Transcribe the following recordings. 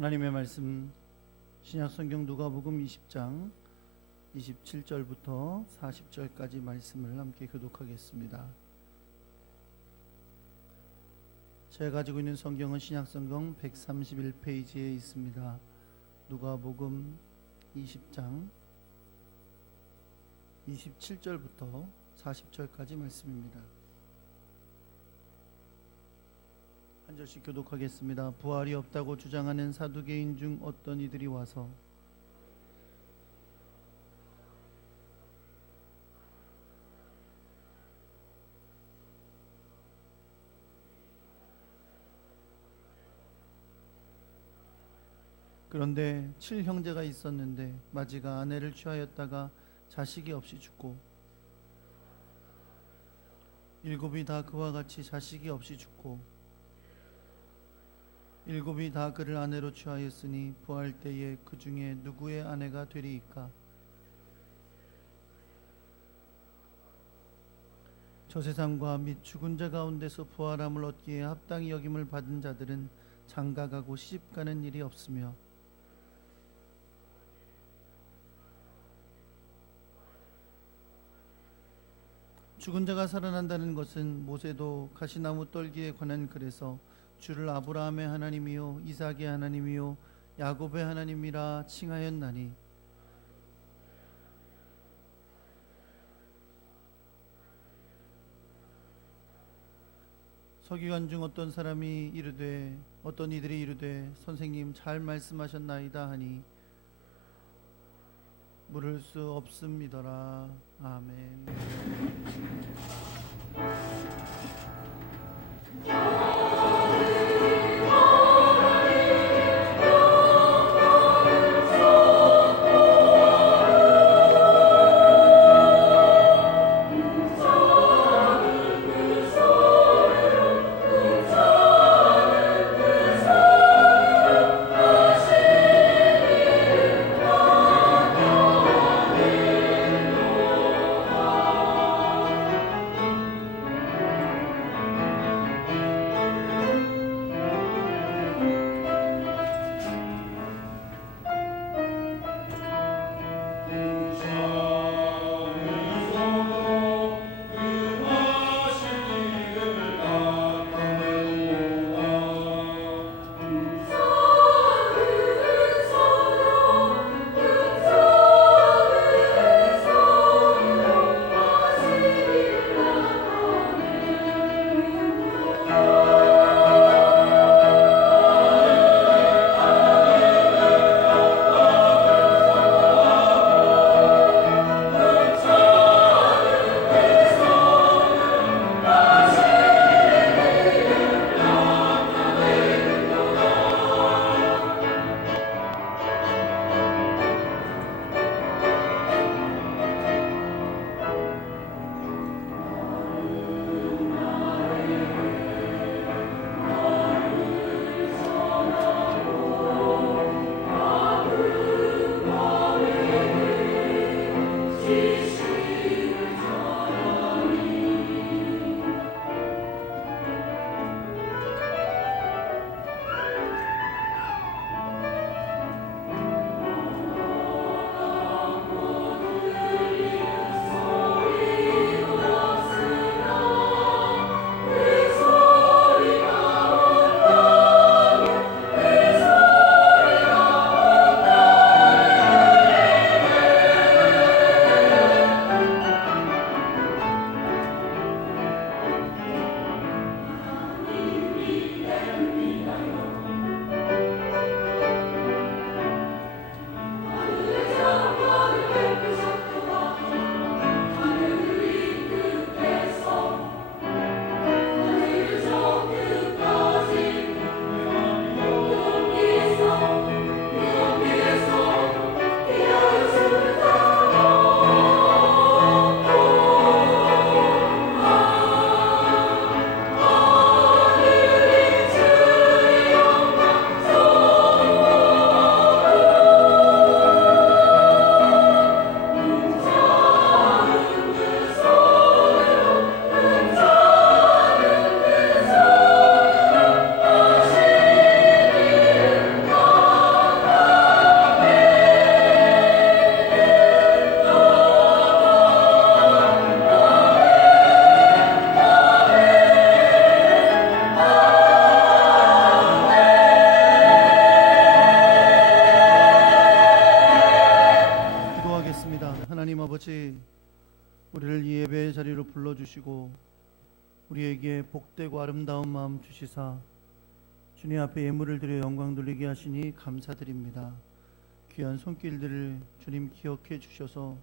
하나님의 말씀 신약성경 누가복음 20장 27절부터 40절까지 말씀을 함께 교독하겠습니다. 제가 가지고 있는 성경은 신약성경 131페이지에 있습니다. 누가복음 20장 27절부터 40절까지 말씀입니다. 한 절씩 교독하겠습니다. 부활이 없다고 주장하는 사두개인 중 어떤 이들이 와서 그런데 7형제가 있었는데 마지가 아내를 취하였다가 자식이 없이 죽고 7이 다 그와 같이 자식이 없이 죽고 7이 다 그를 아내로 취하였으니 부활 때에 그 중에 누구의 아내가 되리이까? 저 세상과 및 죽은 자 가운데서 부활함을 얻기에 합당히 여김을 받은 자들은 장가가고 시집가는 일이 없으며 죽은 자가 살아난다는 것은 모세도 가시나무 떨기에 관한 글에서 주를 아브라함의 하나님이요 이삭의 하나님이요 야곱의 하나님이라 칭하였나니 서기관 중 어떤 이들이 이르되 선생님 잘 말씀하셨나이다 하니 물을 수 없음이더라. 아멘. 열어주시고 우리에게 복되고 아름다운 마음 주시사 주님 앞에 예물을 드려 영광 돌리게 하시니 감사드립니다. 귀한 손길들을 주님 기억해 주셔서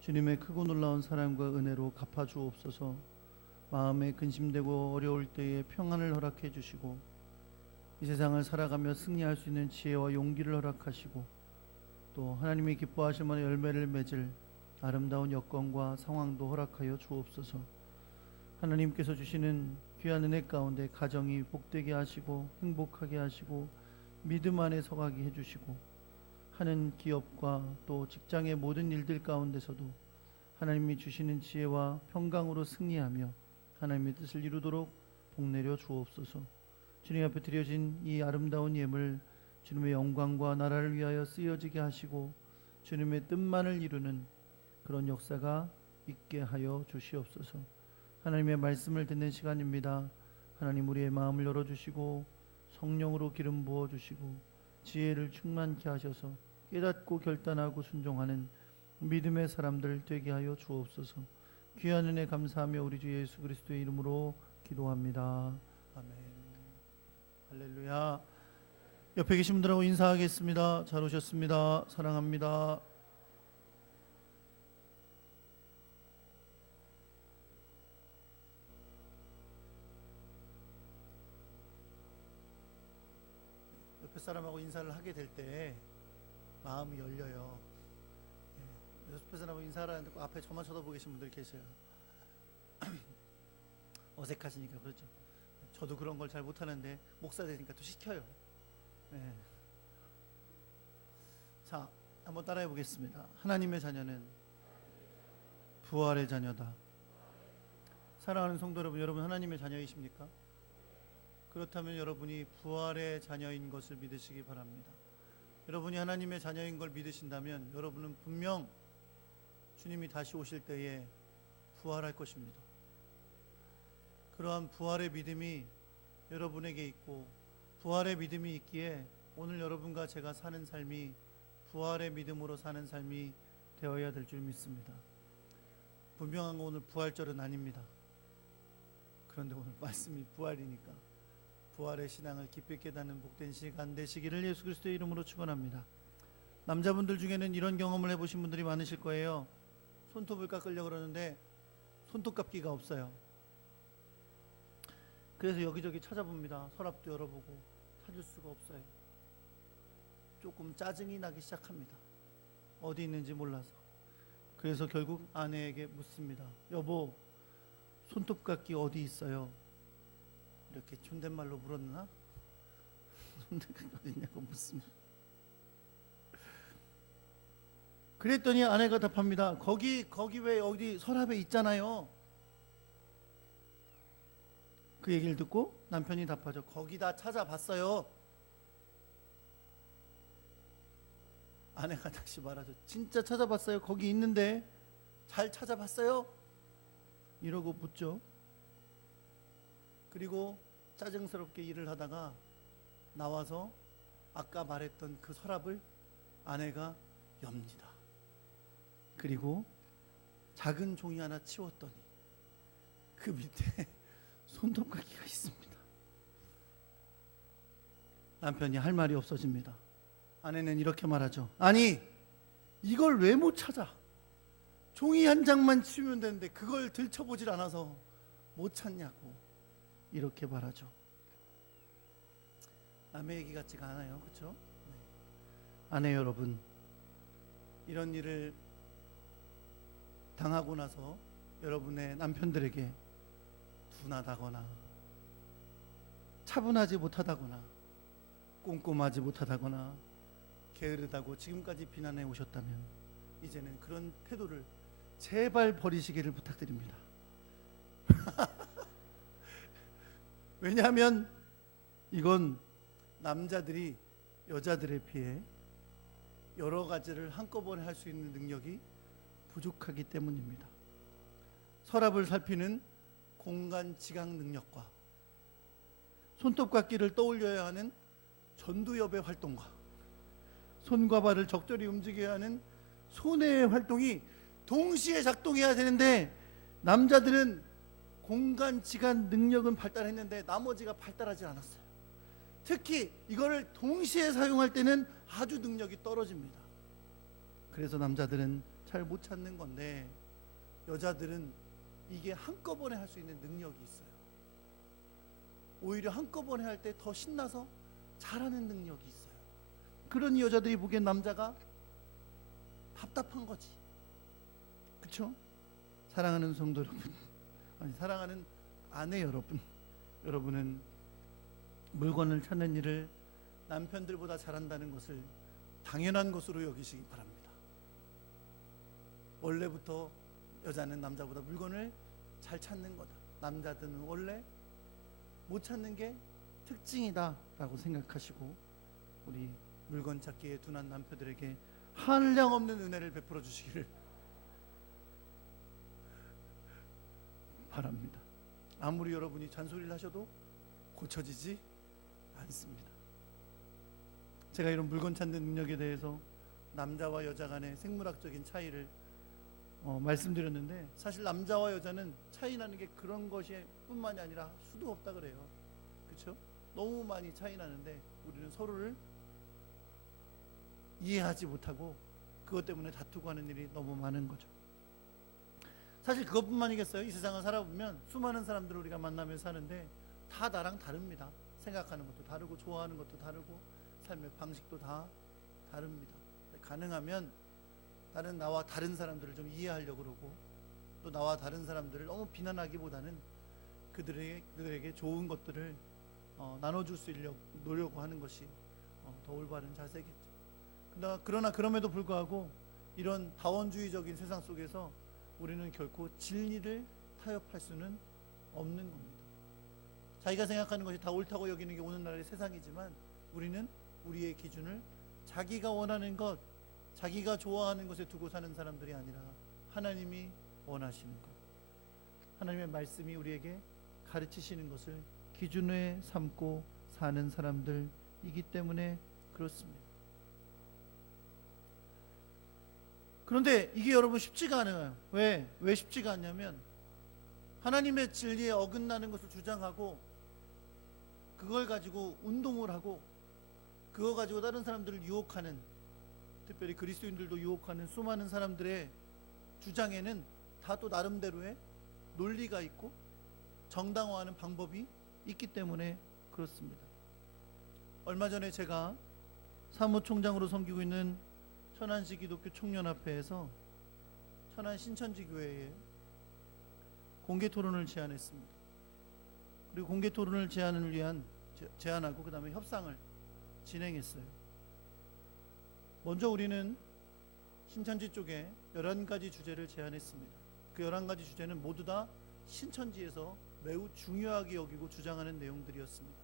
주님의 크고 놀라운 사랑과 은혜로 갚아주옵소서. 마음에 근심되고 어려울 때에 평안을 허락해 주시고 이 세상을 살아가며 승리할 수 있는 지혜와 용기를 허락하시고 또 하나님이 기뻐하실 만한 열매를 맺을 아름다운 여건과 상황도 허락하여 주옵소서. 하나님께서 주시는 귀한 은혜 가운데 가정이 복되게 하시고 행복하게 하시고 믿음 안에 서가게 해주시고 하는 기업과 또 직장의 모든 일들 가운데서도 하나님이 주시는 지혜와 평강으로 승리하며 하나님의 뜻을 이루도록 복내려 주옵소서. 주님 앞에 드려진 이 아름다운 예물 주님의 영광과 나라를 위하여 쓰여지게 하시고 주님의 뜻만을 이루는 그런 역사가 있게 하여 주시옵소서. 하나님의 말씀을 듣는 시간입니다. 하나님 우리의 마음을 열어주시고 성령으로 기름 부어주시고 지혜를 충만케 하셔서 깨닫고 결단하고 순종하는 믿음의 사람들 되게 하여 주옵소서. 귀한 은혜 감사하며 우리 주 예수 그리스도의 이름으로 기도합니다. 아멘. 할렐루야. 옆에 계신 분들하고 인사하겠습니다. 잘 오셨습니다. 사랑합니다. 옆에 사람하고 인사를 하게 될 때 마음이 열려요. 옆에 사람하고 인사를 하는데 앞에 저만 쳐다보고 계신 분들 계셔요. 어색하시니까 그렇죠. 저도 그런 걸 잘 못하는데 목사 되니까 또 시켜요. 네. 자, 한번 따라해 보겠습니다. 하나님의 자녀는 부활의 자녀다. 사랑하는 성도 여러분 하나님의 자녀이십니까? 그렇다면 여러분이 부활의 자녀인 것을 믿으시기 바랍니다. 여러분이 하나님의 자녀인 걸 믿으신다면 여러분은 분명 주님이 다시 오실 때에 부활할 것입니다. 그러한 부활의 믿음이 여러분에게 있고 부활의 믿음이 있기에 오늘 여러분과 제가 사는 삶이 부활의 믿음으로 사는 삶이 되어야 될 줄 믿습니다. 분명한 건 오늘 부활절은 아닙니다. 그런데 오늘 말씀이 부활이니까 부활의 신앙을 깊이 깨닫는 복된 시간 되시기를 예수 그리스도의 이름으로 축원합니다. 남자분들 중에는 이런 경험을 해보신 분들이 많으실 거예요. 손톱을 깎으려고 그러는데 손톱 깎기가 없어요. 그래서 여기저기 찾아봅니다. 서랍도 열어보고 찾을 수가 없어요. 조금 짜증이 나기 시작합니다. 어디 있는지 몰라서. 그래서 결국 아내에게 묻습니다. 여보, 손톱 깎기 어디 있어요? 이렇게 존댓말로 물었나? 손톱 깎기 어디 있냐고 묻습니다. 그랬더니 아내가 답합니다. 거기 왜 어디 서랍에 있잖아요. 그 얘기를 듣고 남편이 답하죠. 거기 다 찾아봤어요. 아내가 다시 말하죠. 진짜 찾아봤어요. 거기 있는데 잘 찾아봤어요? 이러고 묻죠. 그리고 짜증스럽게 일을 하다가 나와서 아까 말했던 그 서랍을 아내가 엽니다. 그리고 작은 종이 하나 치웠더니 그 밑에 손톱깎이가 있습니다. 남편이 할 말이 없어집니다. 아내는 이렇게 말하죠. 아니, 이걸 왜 못 찾아? 종이 한 장만 치우면 되는데 그걸 들춰보질 않아서 못 찾냐고 이렇게 말하죠. 남의 얘기 같지가 않아요. 그렇죠? 네. 아내 여러분, 이런 일을 당하고 나서 여러분의 남편들에게 둔하다거나 차분하지 못하다거나 꼼꼼하지 못하다거나 게으르다고 지금까지 비난해 오셨다면 이제는 그런 태도를 제발 버리시기를 부탁드립니다. 왜냐하면 이건 남자들이 여자들에 비해 여러 가지를 한꺼번에 할 수 있는 능력이 부족하기 때문입니다. 서랍을 살피는 공간 지각 능력과 손톱깎이를 떠올려야 하는 전두엽의 활동과 손과 발을 적절히 움직여야 하는 손의 활동이 동시에 작동해야 되는데 남자들은 공간, 지간 능력은 발달했는데 나머지가 발달하지 않았어요. 특히 이거를 동시에 사용할 때는 아주 능력이 떨어집니다. 그래서 남자들은 잘 못 찾는 건데 여자들은 이게 한꺼번에 할 수 있는 능력이 있어요. 오히려 한꺼번에 할 때 더 신나서 잘하는 능력이 있어요. 그러니 여자들이 보기엔 남자가 답답한 거지. 그렇죠? 사랑하는 성도 여러분, 아니 사랑하는 아내 여러분, 여러분은 물건을 찾는 일을 남편들보다 잘한다는 것을 당연한 것으로 여기시기 바랍니다. 원래부터 여자는 남자보다 물건을 잘 찾는 거다. 남자들은 원래 못 찾는 게 특징이다 라고 생각하시고 우리 물건 찾기에 둔한 남편들에게 한량없는 은혜를 베풀어 주시기를 바랍니다. 아무리 여러분이 잔소리를 하셔도 고쳐지지 않습니다. 제가 이런 물건 찾는 능력에 대해서 남자와 여자 간의 생물학적인 차이를 말씀드렸는데, 사실 남자와 여자는 차이 나는 게 그런 것이 뿐만이 아니라 수도 없다 그래요. 그렇죠? 너무 많이 차이 나는데 우리는 서로를 이해하지 못하고 그것 때문에 다투고 하는 일이 너무 많은 거죠. 사실 그것뿐만이겠어요? 이 세상을 살아보면 수많은 사람들을 우리가 만나며 사는데 다 나랑 다릅니다. 생각하는 것도 다르고 좋아하는 것도 다르고 삶의 방식도 다 다릅니다. 가능하면 나와 다른 사람들을 좀 이해하려고 그러고, 또 나와 다른 사람들을 너무 비난하기보다는 그들에게 좋은 것들을 나눠줄 수 있려고 하는 것이 더 올바른 자세겠죠. 그러나 그럼에도 불구하고 이런 다원주의적인 세상 속에서 우리는 결코 진리를 타협할 수는 없는 겁니다. 자기가 생각하는 것이 다 옳다고 여기는 게 오늘날의 세상이지만 우리는 우리의 기준을 자기가 원하는 것, 자기가 좋아하는 것에 두고 사는 사람들이 아니라 하나님이 원하시는 것, 하나님의 말씀이 우리에게 가르치시는 것을 기준에 삼고 사는 사람들이기 때문에 그렇습니다. 그런데 이게 여러분 쉽지가 않아요. 왜 쉽지가 않냐면 하나님의 진리에 어긋나는 것을 주장하고 그걸 가지고 운동을 하고 그거 가지고 다른 사람들을 유혹하는, 특별히 그리스도인들도 유혹하는 수많은 사람들의 주장에는 다 또 나름대로의 논리가 있고 정당화하는 방법이 있기 때문에 그렇습니다. 얼마 전에 제가 사무총장으로 섬기고 있는 천안시 기독교 청년합회에서 천안 신천지교회에 공개 토론을 제안했습니다. 그리고 공개 토론을 제안하고 그 다음에 협상을 진행했어요. 먼저 우리는 신천지 쪽에 11가지 주제를 제안했습니다. 그 11가지 주제는 모두 다 신천지에서 매우 중요하게 여기고 주장하는 내용들이었습니다.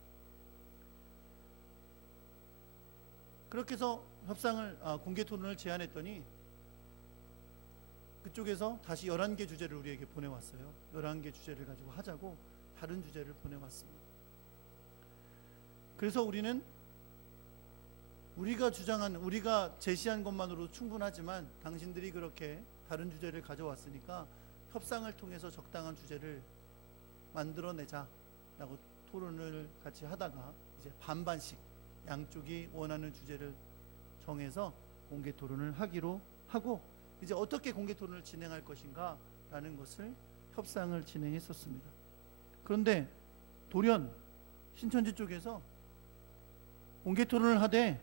그렇게 해서 공개 토론을 제안했더니 그쪽에서 다시 11개 주제를 우리에게 보내왔어요. 11개 주제를 가지고 하자고 다른 주제를 보내왔습니다. 그래서 우리는 우리가 제시한 것만으로 충분하지만 당신들이 그렇게 다른 주제를 가져왔으니까 협상을 통해서 적당한 주제를 만들어내자라고 토론을 같이 하다가 이제 반반씩 양쪽이 원하는 주제를 정해서 공개 토론을 하기로 하고, 이제 어떻게 공개 토론을 진행할 것인가 라는 것을 협상을 진행했었습니다. 그런데 돌연 신천지 쪽에서 공개 토론을 하되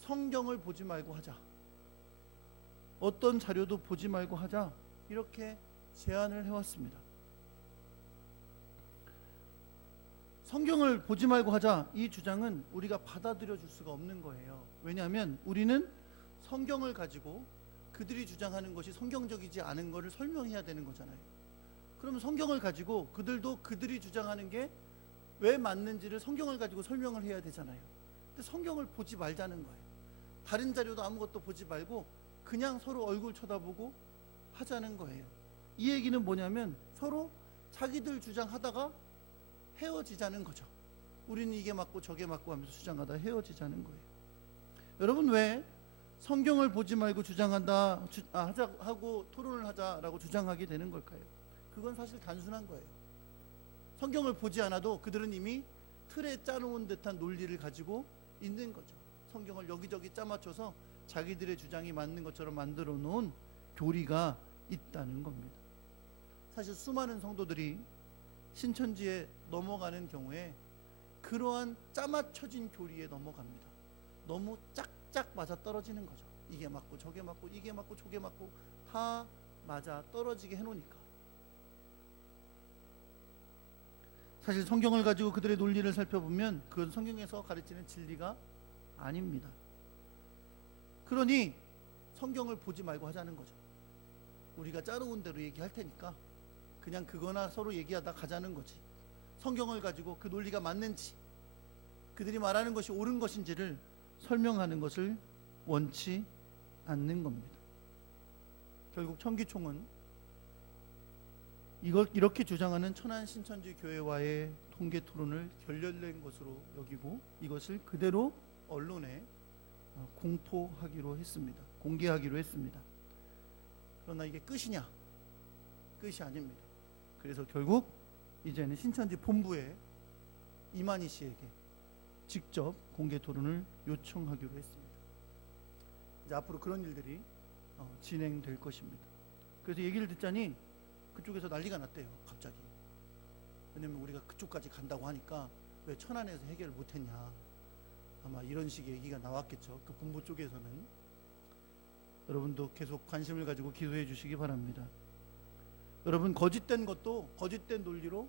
성경을 보지 말고 하자, 어떤 자료도 보지 말고 하자, 이렇게 제안을 해왔습니다. 성경을 보지 말고 하자, 이 주장은 우리가 받아들여 줄 수가 없는 거예요. 왜냐하면 우리는 성경을 가지고 그들이 주장하는 것이 성경적이지 않은 것을 설명해야 되는 거잖아요. 그러면 성경을 가지고 그들이 주장하는 게 왜 맞는지를 성경을 가지고 설명을 해야 되잖아요. 근데 성경을 보지 말자는 거예요. 다른 자료도 아무것도 보지 말고 그냥 서로 얼굴 쳐다보고 하자는 거예요. 이 얘기는 뭐냐면 서로 자기들 주장하다가 헤어지자는 거죠. 우리는 이게 맞고 저게 맞고 하면서 주장하다 헤어지자는 거예요. 여러분, 왜 성경을 보지 말고 하고 토론을 하자라고 주장하게 되는 걸까요? 그건 사실 단순한 거예요. 성경을 보지 않아도 그들은 이미 틀에 짜놓은 듯한 논리를 가지고 있는 거죠. 성경을 여기저기 짜맞춰서 자기들의 주장이 맞는 것처럼 만들어 놓은 교리가 있다는 겁니다. 사실 수많은 성도들이 신천지에 넘어가는 경우에 그러한 짜맞춰진 교리에 넘어갑니다. 너무 짝짝 맞아 떨어지는 거죠. 이게 맞고 저게 맞고 이게 맞고 저게 맞고 다 맞아 떨어지게 해놓으니까. 사실 성경을 가지고 그들의 논리를 살펴보면 그건 성경에서 가르치는 진리가 아닙니다. 그러니 성경을 보지 말고 하자는 거죠. 우리가 짜놓은 대로 얘기할 테니까 그냥 그거나 서로 얘기하다 가자는 거지. 성경을 가지고 그 논리가 맞는지, 그들이 말하는 것이 옳은 것인지를 설명하는 것을 원치 않는 겁니다. 결국 청기총은 이걸 이렇게 주장하는 천안 신천지 교회와의 통계 토론을 결렬된 것으로 여기고 이것을 그대로 언론에 공토하기로 했습니다. 공개하기로 했습니다. 그러나 이게 끝이냐? 끝이 아닙니다. 그래서 결국 이제는 신천지 본부에 이만희 씨에게 직접 공개 토론을 요청하기로 했습니다. 이제 앞으로 그런 일들이 진행될 것입니다. 그래서 얘기를 듣자니 그쪽에서 난리가 났대요. 갑자기. 왜냐면 우리가 그쪽까지 간다고 하니까 왜 천안에서 해결을 못했냐. 아마 이런 식의 얘기가 나왔겠죠. 그 본부 쪽에서는. 여러분도 계속 관심을 가지고 기도해 주시기 바랍니다. 여러분, 거짓된 것도 거짓된 논리로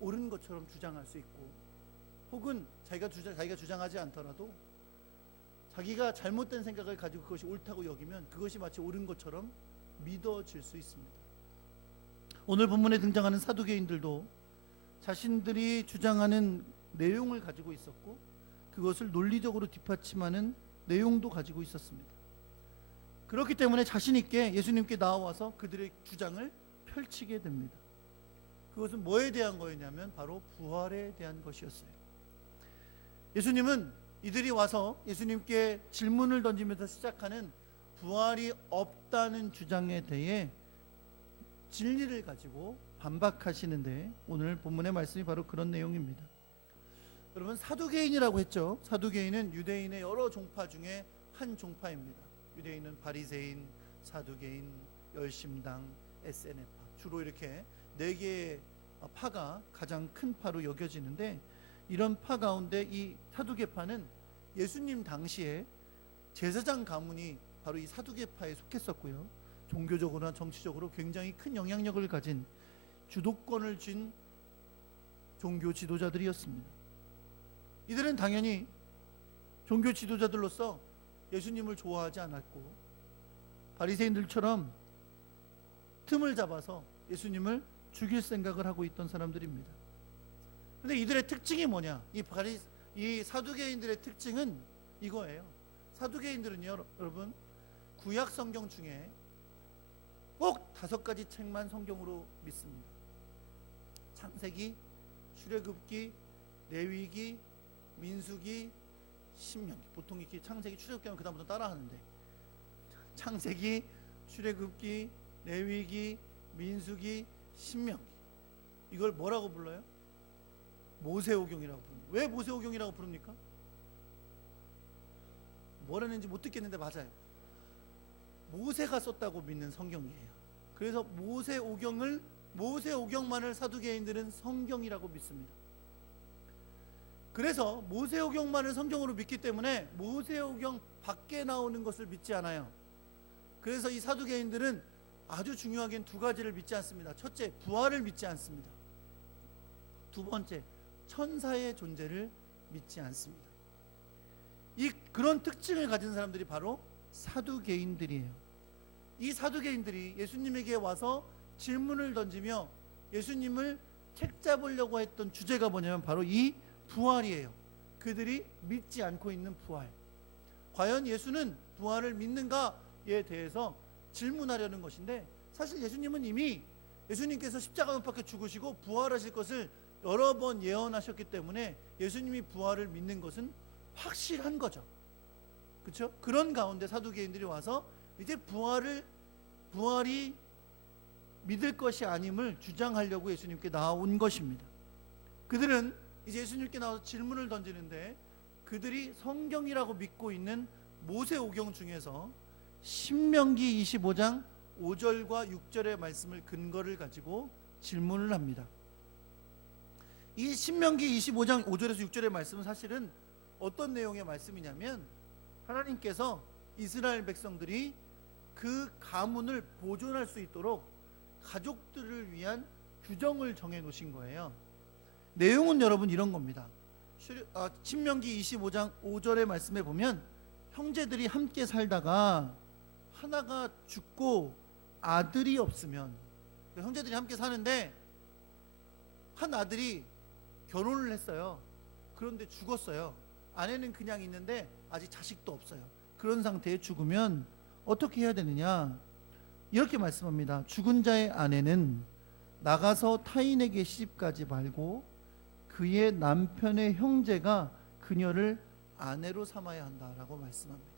옳은 것처럼 주장할 수 있고, 혹은 자기가 주장하지 않더라도 자기가 잘못된 생각을 가지고 그것이 옳다고 여기면 그것이 마치 옳은 것처럼 믿어질 수 있습니다. 오늘 본문에 등장하는 사두개인들도 자신들이 주장하는 내용을 가지고 있었고 그것을 논리적으로 뒷받침하는 내용도 가지고 있었습니다. 그렇기 때문에 자신 있게 예수님께 나와서 그들의 주장을 펼치게 됩니다. 그것은 뭐에 대한 거였냐면 바로 부활에 대한 것이었어요. 예수님은 이들이 와서 예수님께 질문을 던지면서 시작하는 부활이 없다는 주장에 대해 진리를 가지고 반박하시는데 오늘 본문의 말씀이 바로 그런 내용입니다. 여러분, 사두개인이라고 했죠. 사두개인은 유대인의 여러 종파 중에 한 종파입니다. 유대인은 바리새인, 사두개인, 열심당, 에세네파, 주로 이렇게 4개의 파가 가장 큰 파로 여겨지는데, 이런 파 가운데 이 사두개파는 예수님 당시에 제사장 가문이 바로 이 사두개파에 속했었고요. 종교적으로나 정치적으로 굉장히 큰 영향력을 가진 주도권을 쥔 종교 지도자들이었습니다. 이들은 당연히 종교 지도자들로서 예수님을 좋아하지 않았고 바리새인들처럼 틈을 잡아서 예수님을 죽일 생각을 하고 있던 사람들입니다. 그런데 이들의 특징이 뭐냐? 이 사두개인들의 특징은 이거예요. 사두개인들은요, 여러분, 구약 성경 중에 꼭 5가지 책만 성경으로 믿습니다. 창세기, 출애굽기, 레위기, 민수기, 신명기. 보통 이렇게 창세기, 출애굽기 하면 그 다음부터 따라하는데, 창세기, 출애굽기, 레위기, 민수기, 신명기. 이걸 뭐라고 불러요? 모세오경이라고 부릅니다. 왜 모세오경이라고 부릅니까? 뭐라는지 못 듣겠는데 맞아요. 모세가 썼다고 믿는 성경이에요. 그래서 모세오경만을 사두개인들은 성경이라고 믿습니다. 그래서 모세오경만을 성경으로 믿기 때문에 모세오경 밖에 나오는 것을 믿지 않아요. 그래서 이 사두개인들은 아주 중요하게는 2가지를 믿지 않습니다. 첫째, 부활을 믿지 않습니다. 두 번째, 천사의 존재를 믿지 않습니다. 그런 특징을 가진 사람들이 바로 사두개인들이에요. 이 사두개인들이 예수님에게 와서 질문을 던지며 예수님을 책잡으려고 했던 주제가 뭐냐면 바로 이 부활이에요. 그들이 믿지 않고 있는 부활. 과연 예수는 부활을 믿는가에 대해서 질문하려는 것인데, 사실 예수님은 이미 예수님께서 십자가 못 박혀 죽으시고 부활하실 것을 여러 번 예언하셨기 때문에 예수님이 부활을 믿는 것은 확실한 거죠. 그렇죠? 그런 가운데 사두개인들이 와서 이제 부활이 믿을 것이 아님을 주장하려고 예수님께 나온 것입니다. 그들은 이제 예수님께 나와서 질문을 던지는데, 그들이 성경이라고 믿고 있는 모세오경 중에서 신명기 25장 5절과 6절의 말씀을 근거를 가지고 질문을 합니다. 이 신명기 25장 5절에서 6절의 말씀은 사실은 어떤 내용의 말씀이냐면, 하나님께서 이스라엘 백성들이 그 가문을 보존할 수 있도록 가족들을 위한 규정을 정해 놓으신 거예요. 내용은 여러분 이런 겁니다. 신명기 25장 5절의 말씀에 보면, 형제들이 함께 살다가 하나가 죽고 아들이 없으면, 형제들이 함께 사는데 한 아들이 결혼을 했어요. 그런데 죽었어요. 아내는 그냥 있는데 아직 자식도 없어요. 그런 상태에 죽으면 어떻게 해야 되느냐? 이렇게 말씀합니다. 죽은 자의 아내는 나가서 타인에게 시집가지 말고 그의 남편의 형제가 그녀를 아내로 삼아야 한다라고 말씀합니다.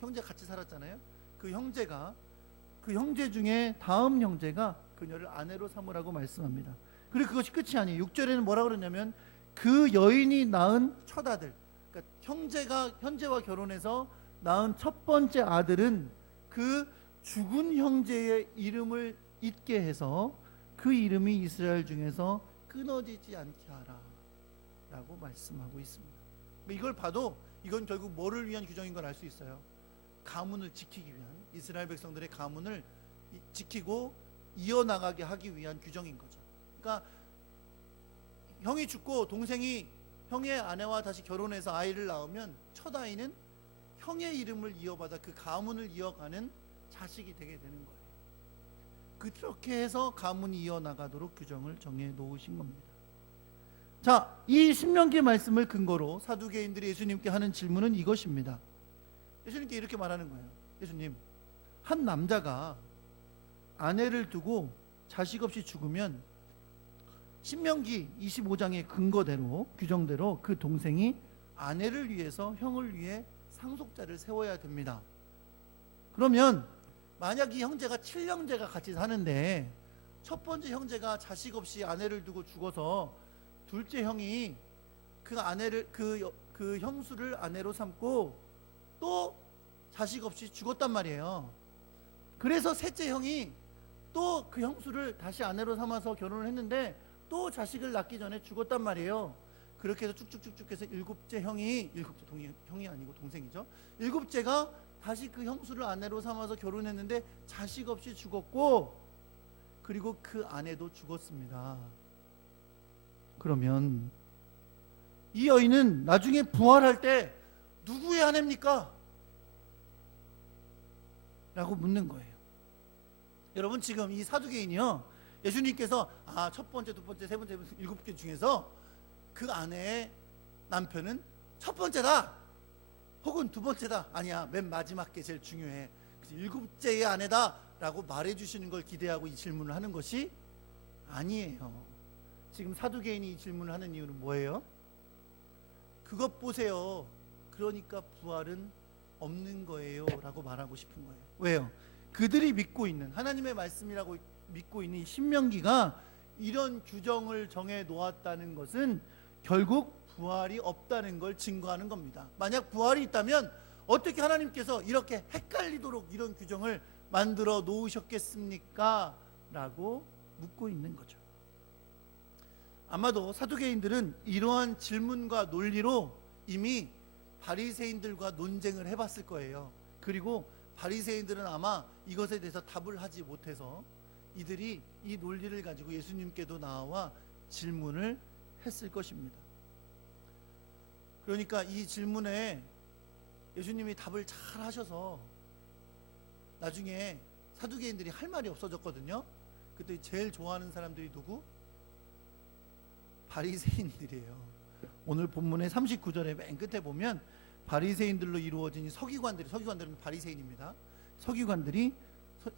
형제 같이 살았잖아요. 그 형제 중에 다음 형제가 그녀를 아내로 삼으라고 말씀합니다. 그리고 그것이 끝이 아니에요. 6절에는 뭐라고 그러냐면, 그 여인이 낳은 첫 아들, 그러니까 형제와 결혼해서 낳은 첫 번째 아들은 그 죽은 형제의 이름을 잊게 해서 그 이름이 이스라엘 중에서 끊어지지 않게 하라 라고 말씀하고 있습니다. 이걸 봐도 이건 결국 뭐를 위한 규정인 걸 알 수 있어요. 가문을 지키기 위한, 이스라엘 백성들의 가문을 지키고 이어나가게 하기 위한 규정인 거죠. 그러니까 형이 죽고 동생이 형의 아내와 다시 결혼해서 아이를 낳으면 첫 아이는 형의 이름을 이어받아 그 가문을 이어가는 자식이 되게 되는 거예요. 그렇게 해서 가문이 이어나가도록 규정을 정해 놓으신 겁니다. 자, 이 신명기 말씀을 근거로 사두개인들이 예수님께 하는 질문은 이것입니다. 예수님께 이렇게 말하는 거예요. 예수님, 한 남자가 아내를 두고 자식 없이 죽으면 신명기 25장의 근거대로, 규정대로 그 동생이 아내를 위해서 형을 위해 상속자를 세워야 됩니다. 그러면 만약 이 형제가 7형제가 같이 사는데 첫 번째 형제가 자식 없이 아내를 두고 죽어서 둘째 형이 그 아내를 그 형수를 아내로 삼고 또 자식 없이 죽었단 말이에요. 그래서 셋째 형이 또 그 형수를 다시 아내로 삼아서 결혼을 했는데 또 자식을 낳기 전에 죽었단 말이에요. 그렇게 해서 쭉쭉쭉쭉 해서 일곱째 형이 아니고 동생이죠. 일곱째가 다시 그 형수를 아내로 삼아서 결혼했는데 자식 없이 죽었고, 그리고 그 아내도 죽었습니다. 그러면 이 여인은 나중에 부활할 때 누구의 아내입니까? 라고 묻는 거예요. 여러분, 지금 이 사두개인이요, 예수님께서 첫 번째, 두 번째, 세 번째, 일곱 개 중에서 그 아내의 남편은 첫 번째다 혹은 두 번째다, 아니야, 맨 마지막 게 제일 중요해, 그래서 일곱째의 아내다 라고 말해주시는 걸 기대하고 이 질문을 하는 것이 아니에요. 지금 사두개인이 이 질문을 하는 이유는 뭐예요? 그것 보세요, 그러니까 부활은 없는 거예요 라고 말하고 싶은 거예요. 왜요? 그들이 믿고 있는 하나님의 말씀이라고 믿고 있는 신명기가 이런 규정을 정해 놓았다는 것은 결국 부활이 없다는 걸 증거하는 겁니다. 만약 부활이 있다면 어떻게 하나님께서 이렇게 헷갈리도록 이런 규정을 만들어 놓으셨겠습니까? 라고 묻고 있는 거죠. 아마도 사두개인들은 이러한 질문과 논리로 이미 바리새인들과 논쟁을 해봤을 거예요. 그리고 바리새인들은 아마 이것에 대해서 답을 하지 못해서 이들이 이 논리를 가지고 예수님께도 나와 질문을 했을 것입니다. 그러니까 이 질문에 예수님이 답을 잘 하셔서 나중에 사두개인들이 할 말이 없어졌거든요. 그때 제일 좋아하는 사람들이 누구? 바리새인들이에요. 오늘 본문의 39절의 맨 끝에 보면 바리새인들로 이루어진 서기관들은 바리새인입니다. 서기관들이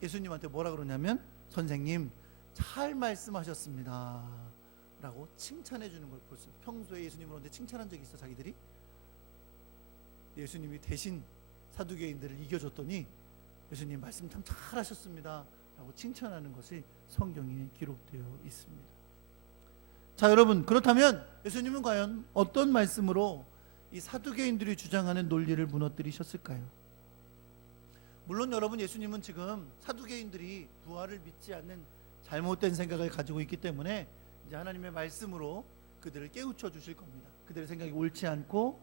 예수님한테 뭐라 그러냐면, 선생님 잘 말씀하셨습니다 라고 칭찬해 주는 걸 볼 수 있어요. 평소에 예수님을 언제 칭찬한 적이 있어 자기들이? 예수님이 대신 사두개인들을 이겨줬더니 예수님 말씀 참 잘하셨습니다, 라고 칭찬하는 것이 성경에 기록되어 있습니다. 자, 여러분, 그렇다면 예수님은 과연 어떤 말씀으로 이 사두개인들이 주장하는 논리를 무너뜨리셨을까요? 물론 여러분, 예수님은 지금 사두개인들이 부활을 믿지 않는 잘못된 생각을 가지고 있기 때문에 이제 하나님의 말씀으로 그들을 깨우쳐 주실 겁니다. 그들의 생각이 옳지 않고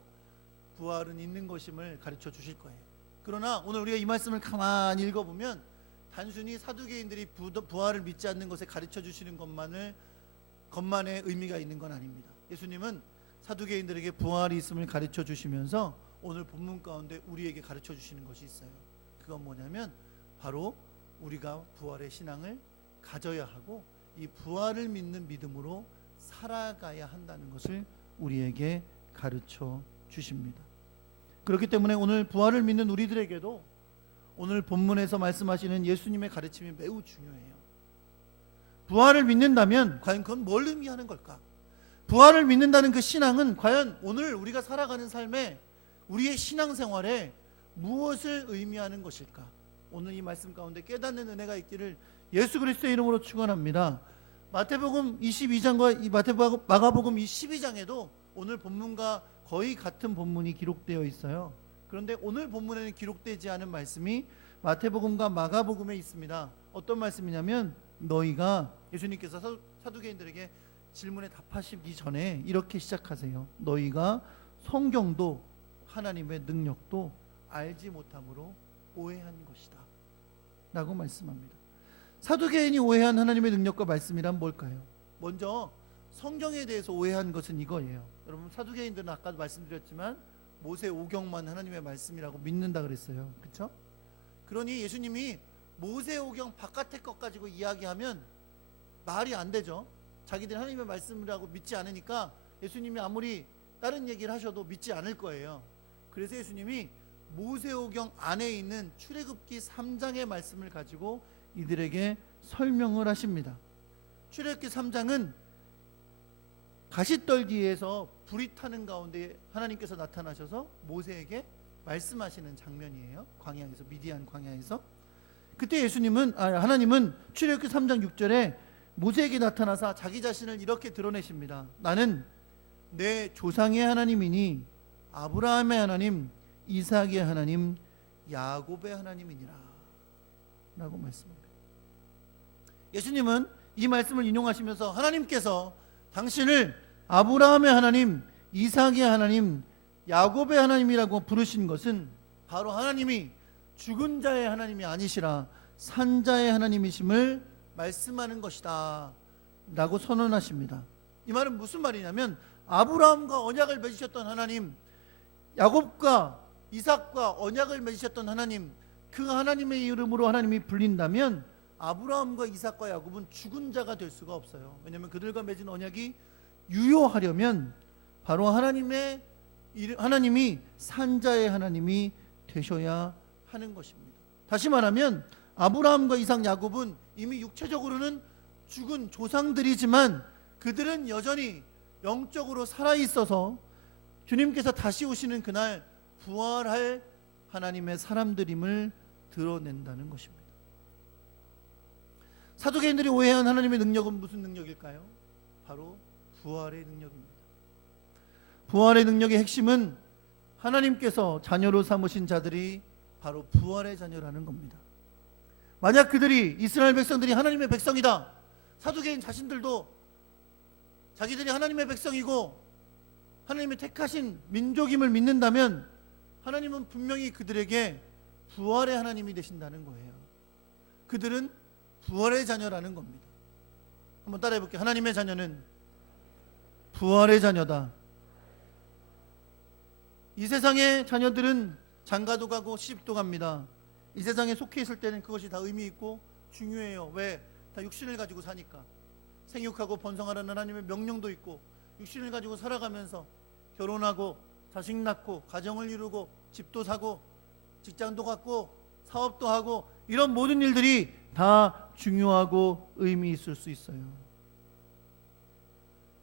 부활은 있는 것임을 가르쳐 주실 거예요. 그러나 오늘 우리가 이 말씀을 가만히 읽어보면 단순히 사두개인들이 부활을 믿지 않는 것에 가르쳐 주시는 것만의 의미가 있는 건 아닙니다. 예수님은 사두개인들에게 부활이 있음을 가르쳐 주시면서 오늘 본문 가운데 우리에게 가르쳐 주시는 것이 있어요. 그건 뭐냐면 바로 우리가 부활의 신앙을 가져야 하고 이 부활을 믿는 믿음으로 살아가야 한다는 것을 우리에게 가르쳐 주십니다. 그렇기 때문에 오늘 부활을 믿는 우리들에게도 오늘 본문에서 말씀하시는 예수님의 가르침이 매우 중요해요. 부활을 믿는다면 과연 그건 뭘 의미하는 걸까? 부활을 믿는다는 그 신앙은 과연 오늘 우리가 살아가는 삶에 우리의 신앙생활에 무엇을 의미하는 것일까? 오늘 이 말씀 가운데 깨닫는 은혜가 있기를 예수 그리스도의 이름으로 축원합니다. 마태복음 22장과 마가복음 12장에도 오늘 본문과 거의 같은 본문이 기록되어 있어요. 그런데 오늘 본문에는 기록되지 않은 말씀이 마태복음과 마가복음에 있습니다. 어떤 말씀이냐면 너희가, 예수님께서 사두개인들에게 질문에 답하시기 전에 이렇게 시작하세요. 너희가 성경도 하나님의 능력도 알지 못함으로 오해한 것이다 라고 말씀합니다. 사두개인이 오해한 하나님의 능력과 말씀이란 뭘까요? 먼저 성경에 대해서 오해한 것은 이거예요. 여러분, 사두개인들은 아까도 말씀드렸지만 모세 오경만 하나님의 말씀이라고 믿는다 그랬어요. 그렇죠? 그러니 예수님이 모세 오경 바깥의 것 가지고 이야기하면 말이 안 되죠. 자기들이 하나님의 말씀이라고 믿지 않으니까 예수님이 아무리 다른 얘기를 하셔도 믿지 않을 거예요. 그래서 예수님이 모세오경 안에 있는 출애굽기 3장의 말씀을 가지고 이들에게 설명을 하십니다. 출애굽기 3장은 가시떨기에서 불이 타는 가운데 하나님께서 나타나셔서 모세에게 말씀하시는 장면이에요. 광야에서, 미디안 광야에서. 그때 하나님은 출애굽기 3장 6절에 모세에게 나타나사 자기 자신을 이렇게 드러내십니다. 나는 내 조상의 하나님이니 아브라함의 하나님, 이삭의 하나님, 야곱의 하나님이니라 라고 말씀합니다. 예수님은 이 말씀을 인용하시면서 하나님께서 당신을 아브라함의 하나님, 이삭의 하나님, 야곱의 하나님이라고 부르신 것은 바로 하나님이 죽은 자의 하나님이 아니시라 산자의 하나님이심을 말씀하는 것이다 라고 선언하십니다. 이 말은 무슨 말이냐면 아브라함과 언약을 맺으셨던 하나님, 야곱과 이삭과 언약을 맺으셨던 하나님, 그 하나님의 이름으로 하나님이 불린다면 아브라함과 이삭과 야곱은 죽은 자가 될 수가 없어요. 왜냐하면 그들과 맺은 언약이 유효하려면 바로 하나님이 산자의 하나님이 되셔야 하는 것입니다. 다시 말하면 아브라함과 이삭, 야곱은 이미 육체적으로는 죽은 조상들이지만 그들은 여전히 영적으로 살아있어서 주님께서 다시 오시는 그날 부활할 하나님의 사람들임을 드러낸다는 것입니다. 사두개인들이 오해한 하나님의 능력은 무슨 능력일까요? 바로 부활의 능력입니다. 부활의 능력의 핵심은 하나님께서 자녀로 삼으신 자들이 바로 부활의 자녀라는 겁니다. 만약 그들이, 이스라엘 백성들이 하나님의 백성이다, 사두개인 자신들도 자기들이 하나님의 백성이고 하나님의 택하신 민족임을 믿는다면 하나님은 분명히 그들에게 부활의 하나님이 되신다는 거예요. 그들은 부활의 자녀라는 겁니다. 한번 따라해 볼게요. 하나님의 자녀는 부활의 자녀다. 이 세상의 자녀들은 장가도 가고 시집도 갑니다. 이 세상에 속해 있을 때는 그것이 다 의미 있고 중요해요. 왜? 다 육신을 가지고 사니까. 생육하고 번성하라는 하나님의 명령도 있고 육신을 가지고 살아가면서 결혼하고 자식 낳고 가정을 이루고 집도 사고 직장도 갖고 사업도 하고 이런 모든 일들이 다 중요하고 의미 있을 수 있어요.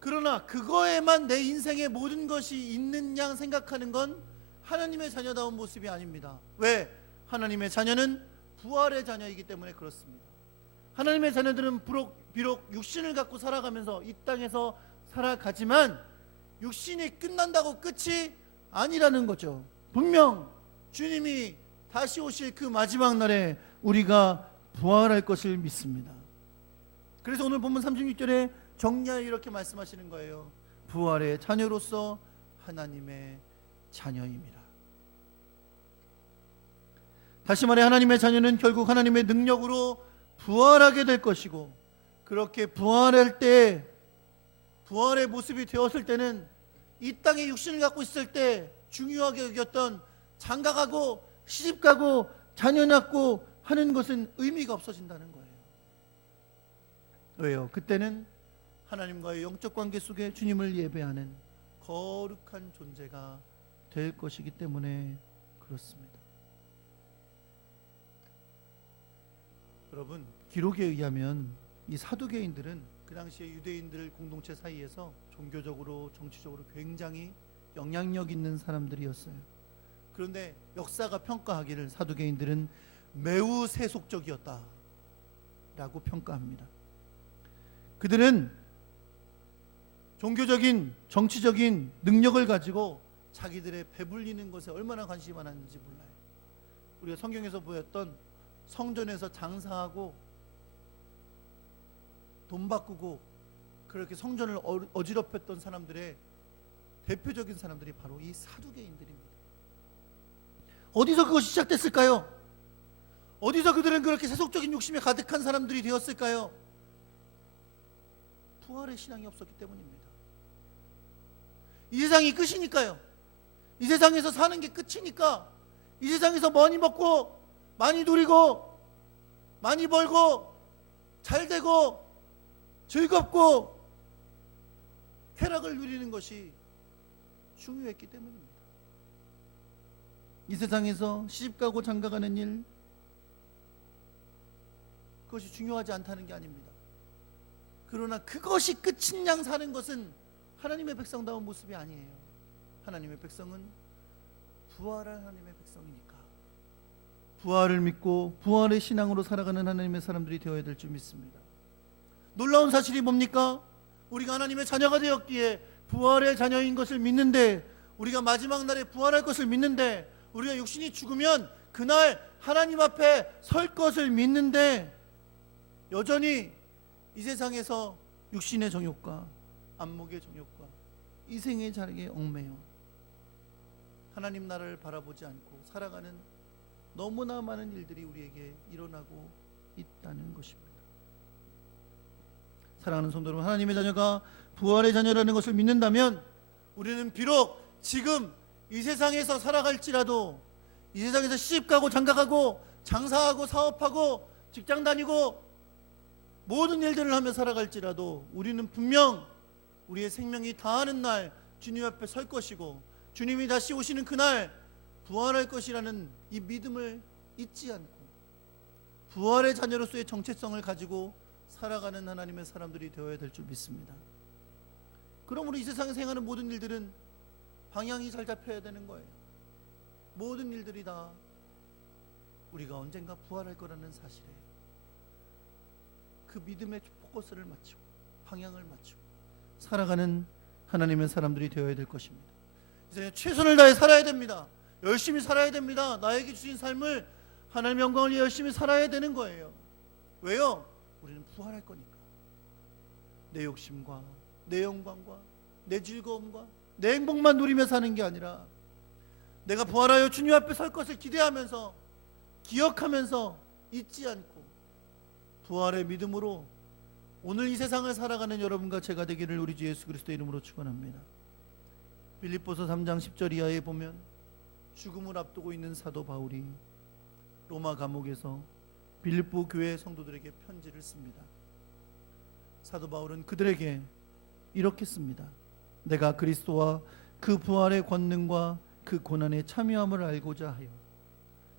그러나 그거에만 내 인생의 모든 것이 있는 양 생각하는 건 하나님의 자녀다운 모습이 아닙니다. 왜? 하나님의 자녀는 부활의 자녀이기 때문에 그렇습니다. 하나님의 자녀들은 비록 육신을 갖고 살아가면서 이 땅에서 살아가지만 육신이 끝난다고 끝이 아니라는 거죠. 분명 주님이 다시 오실 그 마지막 날에 우리가 부활할 것을 믿습니다. 그래서 오늘 본문 36절에 정리하여 이렇게 말씀하시는 거예요. 부활의 자녀로서 하나님의 자녀입니다. 다시 말해 하나님의 자녀는 결국 하나님의 능력으로 부활하게 될 것이고, 그렇게 부활할 때, 부활의 모습이 되었을 때는 이 땅에 육신을 갖고 있을 때 중요하게 여겼던 장가가고 시집가고 자녀 낳고 하는 것은 의미가 없어진다는 거예요. 왜요? 그때는 하나님과의 영적 관계 속에 주님을 예배하는 거룩한 존재가 될 것이기 때문에 그렇습니다. 여러분, 기록에 의하면 이 사두개인들은 그 당시에 유대인들 공동체 사이에서 종교적으로 정치적으로 굉장히 영향력 있는 사람들이었어요. 그런데 역사가 평가하기를 사두개인들은 매우 세속적이었다 라고 평가합니다. 그들은 종교적인 정치적인 능력을 가지고 자기들의 배불리는 것에 얼마나 관심이 많았는지 몰라요. 우리가 성경에서 보였던 성전에서 장사하고 돈 바꾸고 그렇게 성전을 어지럽혔던 사람들의 대표적인 사람들이 바로 이 사두개인들입니다. 어디서 그것이 시작됐을까요? 어디서 그들은 그렇게 세속적인 욕심에 가득한 사람들이 되었을까요? 부활의 신앙이 없었기 때문입니다. 이 세상이 끝이니까요. 이 세상에서 사는 게 끝이니까, 이 세상에서 많이 먹고 많이 누리고 많이 벌고 잘 되고 즐겁고 쾌락을 누리는 것이 중요했기 때문입니다. 이 세상에서 시집가고 장가가는 일, 그것이 중요하지 않다는 게 아닙니다. 그러나 그것이 끝인 양 사는 것은 하나님의 백성다운 모습이 아니에요. 하나님의 백성은 부활한 하나님의 백성이니까 부활을 믿고 부활의 신앙으로 살아가는 하나님의 사람들이 되어야 될 줄 믿습니다. 놀라운 사실이 뭡니까? 우리가 하나님의 자녀가 되었기에 부활의 자녀인 것을 믿는데, 우리가 마지막 날에 부활할 것을 믿는데, 우리가 육신이 죽으면 그날 하나님 앞에 설 것을 믿는데, 여전히 이 세상에서 육신의 정욕과 안목의 정욕과 이생의 자력에 얽매여 하나님 나라를 바라보지 않고 살아가는 너무나 많은 일들이 우리에게 일어나고 있다는 것입니다. 사랑하는 성도 여러분, 하나님의 자녀가 부활의 자녀라는 것을 믿는다면 우리는 비록 지금 이 세상에서 살아갈지라도, 이 세상에서 시집가고 장가가고 장사하고 사업하고 직장 다니고 모든 일들을 하며 살아갈지라도 우리는 분명 우리의 생명이 다하는 날 주님 앞에 설 것이고, 주님이 다시 오시는 그날 부활할 것이라는 이 믿음을 잊지 않고 부활의 자녀로서의 정체성을 가지고 살아가는 하나님의 사람들이 되어야 될 줄 믿습니다. 그러므로 이 세상에 행하는 모든 일들은 방향이 잘 잡혀야 되는 거예요. 모든 일들이 다 우리가 언젠가 부활할 거라는 사실에 그 믿음의 포커스를 맞추고 방향을 맞추고 살아가는 하나님의 사람들이 되어야 될 것입니다. 이제 최선을 다해 살아야 됩니다. 열심히 살아야 됩니다. 나에게 주신 삶을 하나님의 영광을 위해 열심히 살아야 되는 거예요. 왜요? 우리는 부활할 거니까. 내 욕심과 내 영광과 내 즐거움과 내 행복만 누리며 사는 게 아니라, 내가 부활하여 주님 앞에 설 것을 기대하면서 기억하면서 잊지 않고 부활의 믿음으로 오늘 이 세상을 살아가는 여러분과 제가 되기를 우리 주 예수 그리스도의 이름으로 축원합니다. 빌립보서 3장 10절 이하에 보면 죽음을 앞두고 있는 사도 바울이 로마 감옥에서 빌립보 교회 성도들에게 편지를 씁니다. 사도 바울은 그들에게 이렇게 씁니다. 내가 그리스도와 그 부활의 권능과 그 고난에 참여함을 알고자 하여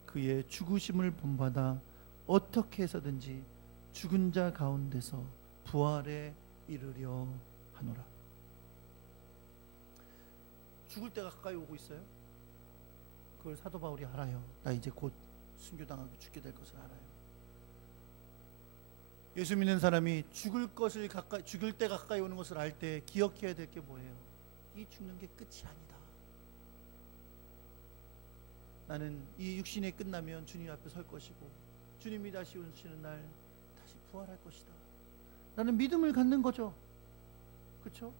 그의 죽으심을 본받아 어떻게 해서든지 죽은 자 가운데서 부활에 이르려 하노라. 죽을 때가 가까이 오고 있어요. 그걸 사도 바울이 알아요. 나 이제 곧 순교당하고 죽게 될 것을 알아요. 예수 믿는 사람이 죽을 때 가까이 오는 것을 알 때 기억해야 될 게 뭐예요? 이 죽는 게 끝이 아니다. 나는 이 육신이 끝나면 주님 앞에 설 것이고 주님이 다시 오시는 날 다시 부활할 것이다. 라는 믿음을 갖는 거죠. 그렇죠?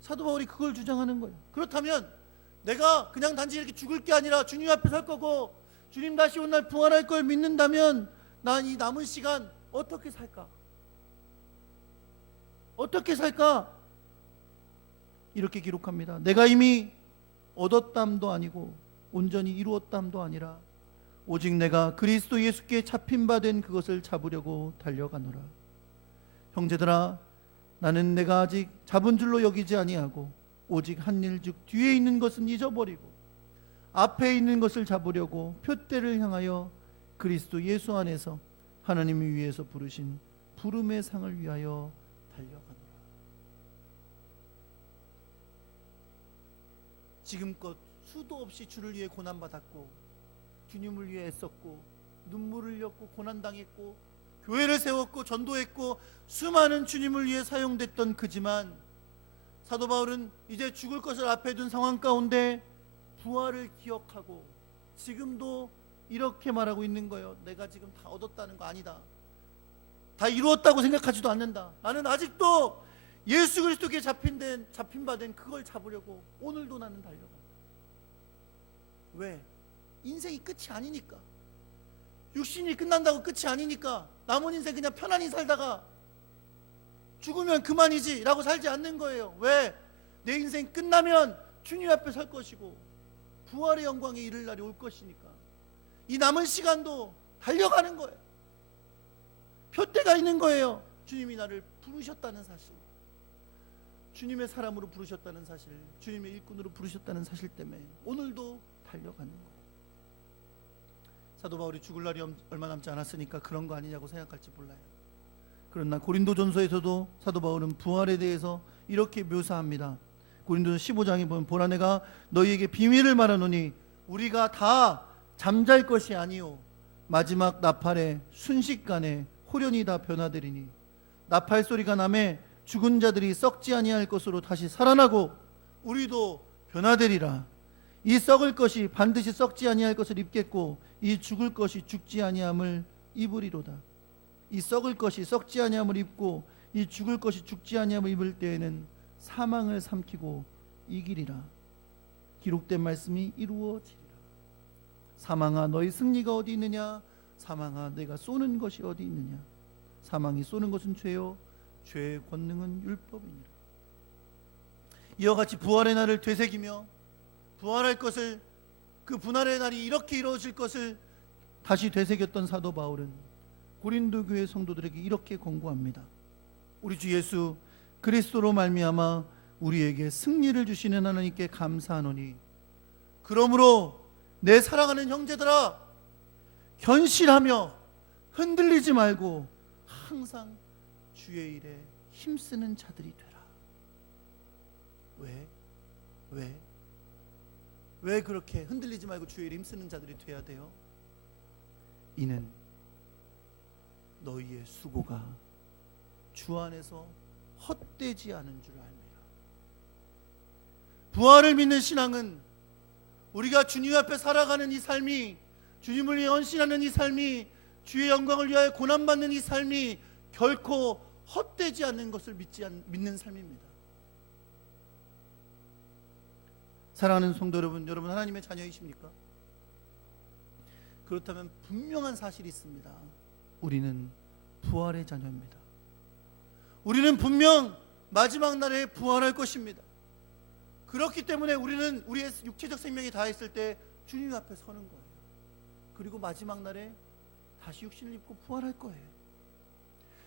사도 바울이 그걸 주장하는 거예요. 그렇다면 내가 그냥 단지 이렇게 죽을 게 아니라 주님 앞에 설 거고 주님 다시 온 날 부활할 걸 믿는다면 난 이 남은 시간 어떻게 살까? 어떻게 살까? 이렇게 기록합니다. 내가 이미 얻었담도 아니고 온전히 이루었담도 아니라 오직 내가 그리스도 예수께 잡힌 바 된 그것을 잡으려고 달려가노라. 형제들아, 나는 내가 아직 잡은 줄로 여기지 아니하고 오직 한 일 즉 뒤에 있는 것은 잊어버리고 앞에 있는 것을 잡으려고 표대를 향하여 그리스도 예수 안에서 하나님이 위에서 부르신 부름의 상을 위하여 달려가노라. 지금껏 수도 없이 주를 위해 고난받았고 주님을 위해 애썼고 눈물을 흘렸고 고난당했고 교회를 세웠고 전도했고 수많은 주님을 위해 사용됐던 그지만 사도 바울은 이제 죽을 것을 앞에 둔 상황 가운데 부활을 기억하고 지금도 이렇게 말하고 있는 거예요. 내가 지금 다 얻었다는 거 아니다. 다 이루었다고 생각하지도 않는다. 나는 아직도 예수 그리스도께 잡힌 바 된 그걸 잡으려고 오늘도 나는 달려간다. 왜? 인생이 끝이 아니니까. 육신이 끝난다고 끝이 아니니까 남은 인생 그냥 편안히 살다가 죽으면 그만이지 라고 살지 않는 거예요. 왜? 내 인생 끝나면 주님 앞에 설 것이고 부활의 영광에 이를 날이 올 것이니까 이 남은 시간도 달려가는 거예요. 표대가 있는 거예요. 주님이 나를 부르셨다는 사실, 주님의 사람으로 부르셨다는 사실, 주님의 일꾼으로 부르셨다는 사실 때문에 오늘도 달려가는 거예요. 사도 바울이 죽을 날이 얼마 남지 않았으니까 그런 거 아니냐고 생각할지 몰라요. 그러나 고린도전서에서도 사도 바울은 부활에 대해서 이렇게 묘사합니다. 고린도전 15장에 보면 보라 내가 너희에게 비밀을 말하노니 우리가 다 잠잘 것이 아니요 마지막 나팔에 순식간에 호련히 다 변화되리니 나팔 소리가 나매 죽은 자들이 썩지 아니할 것으로 다시 살아나고 우리도 변화되리라. 이 썩을 것이 반드시 썩지 아니할 것을 입겠고 이 죽을 것이 죽지 아니함을 입으리로다. 이 썩을 것이 썩지 아니함을 입고 이 죽을 것이 죽지 아니함을 입을 때에는 사망을 삼키고 이기리라. 기록된 말씀이 이루어지리라. 사망아 너희 승리가 어디 있느냐? 사망아 내가 쏘는 것이 어디 있느냐? 사망이 쏘는 것은 죄요 죄의 권능은 율법이니라. 이와 같이 부활의 날을 되새기며 부활할 것을, 그 분할의 날이 이렇게 이루어질 것을 다시 되새겼던 사도 바울은 고린도 교회 성도들에게 이렇게 권고합니다. 우리 주 예수 그리스도로 말미암아 우리에게 승리를 주시는 하나님께 감사하노니 그러므로 내 사랑하는 형제들아 견실하며 흔들리지 말고 항상 주의 일에 힘쓰는 자들이 되라. 왜 그렇게 흔들리지 말고 주의 일에 힘쓰는 자들이 돼야 돼요? 이는 너희의 수고가 주 안에서 헛되지 않은 줄 알미라. 부활을 믿는 신앙은 우리가 주님 앞에 살아가는 이 삶이, 주님을 위해 헌신하는 이 삶이, 주의 영광을 위하여 고난받는 이 삶이 결코 헛되지 않는 것을 믿는 삶입니다. 사랑하는 성도 여러분, 여러분 하나님의 자녀이십니까? 그렇다면 분명한 사실이 있습니다. 우리는 부활의 자녀입니다. 우리는 분명 마지막 날에 부활할 것입니다. 그렇기 때문에 우리는 우리의 육체적 생명이 다했을 때 주님 앞에 서는 거예요. 그리고 마지막 날에 다시 육신을 입고 부활할 거예요.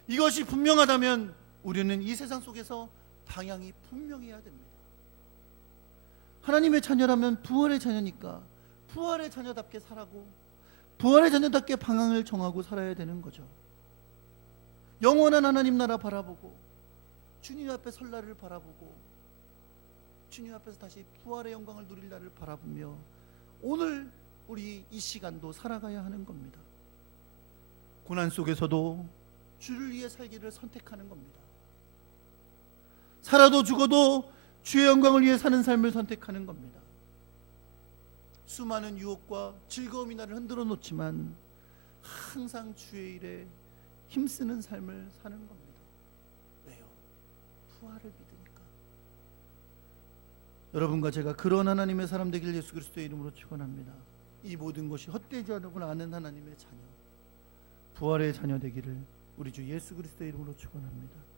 이것이 분명하다면 우리는 이 세상 속에서 방향이 분명해야 됩니다. 하나님의 자녀라면 부활의 자녀니까 부활의 자녀답게 살아고 부활의 자녀답게 방향을 정하고 살아야 되는 거죠. 영원한 하나님 나라 바라보고 주님 앞에 설 날을 바라보고 주님 앞에서 다시 부활의 영광을 누릴 날을 바라보며 오늘 우리 이 시간도 살아가야 하는 겁니다. 고난 속에서도 주를 위해 살기를 선택하는 겁니다. 살아도 죽어도 주의 영광을 위해 사는 삶을 선택하는 겁니다. 수많은 유혹과 즐거움이 나를 흔들어 놓지만 항상 주의 일에 힘쓰는 삶을 사는 겁니다. 왜요? 부활을 믿으니까. 여러분과 제가 그런 하나님의 사람 되길 예수 그리스도의 이름으로 축원합니다. 이 모든 것이 헛되지 않음을 아는 하나님의 자녀, 부활의 자녀 되기를 우리 주 예수 그리스도의 이름으로 축원합니다.